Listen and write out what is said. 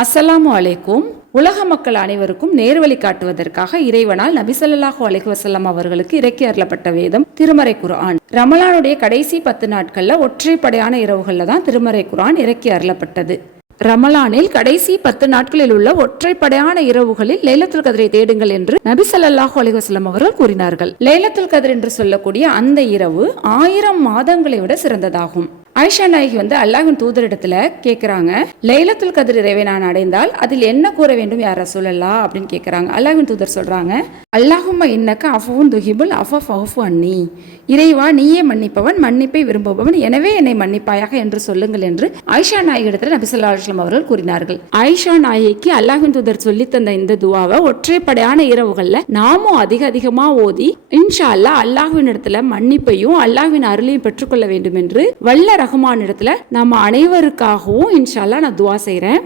அஸ்ஸலாமு அலைக்கும். உலக மக்கள் அனைவருக்கும் நேர்வழி காட்டுவதற்காக இறைவனால் நபி ஸல்லல்லாஹு அலைஹி வஸல்லம் அவர்களுக்கு இறக்கி அருளப்பட்ட வேதம் திருமறை குர்ஆன். ரமலானுடைய கடைசி 10 நாட்கள்ல ஒற்றைப்படையான இரவுகள்ல தான் திருமறை குர்ஆன் இறக்கி அருளப்பட்டது. ரமலானில் கடைசி 10 நாட்களில் உள்ள ஒற்றைப்படையான இரவுகளில் லைலத்துல் கத்ரை தேடுங்கள் என்று நபி ஸல்லல்லாஹு அலைஹி வஸல்லம் அவர்கள் கூறினார்கள். லைலத்துல் கத்ர் என்று சொல்லக்கூடிய அந்த இரவு 1000 மாதங்களை விட சிறந்ததாகும். ஆயிஷா நாயகி அல்லாஹ்வின் தூதரிடத்துல கேட்கிறாங்க, லைலத்துல் கத்ர் இரவை நான் அடைந்தால் அதில் என்ன கூற வேண்டும் யார் ரசூலல்லாஹ் அப்படின்னு கேட்கிறாங்க. அல்லாஹ்வின் தூதர் சொல்றாங்க, அல்லாஹும்ம இன்னக அஃபுன் துஹிபுல் அஃப ஃபஃபு அன்னி, இறைவா நீயே மன்னிப்பவன், மன்னிப்பை விரும்புபவன், எனவே என்னை மன்னிப்பாயாக என்று சொல்லுங்கள் என்று ஆயிஷா நாயகி இடத்துல நபி ஸல்லல்லாஹு அலைஹி வஸல்லம் அவர்கள் கூறினார்கள். ஆயிஷா நாயகிக்கு அல்லாஹ்வின் தூதர் சொல்லி தந்த இந்த துஆவை ஒற்றைப்படையான இரவுகள்ல நாமும் அதிகமா ஓதி இன்ஷா அல்லாஹ் அல்லாஹ்வின் இடத்துல மன்னிப்பையும் அல்லாஹ்வின் அருளையும் பெற்றுக்கொள்ள வேண்டும் என்று வல்ல ரஹ்மான் இடத்துல நம்ம அனைவருக்காகவும் இன்ஷா அல்லாஹ் நான் துஆ செய்றேன்.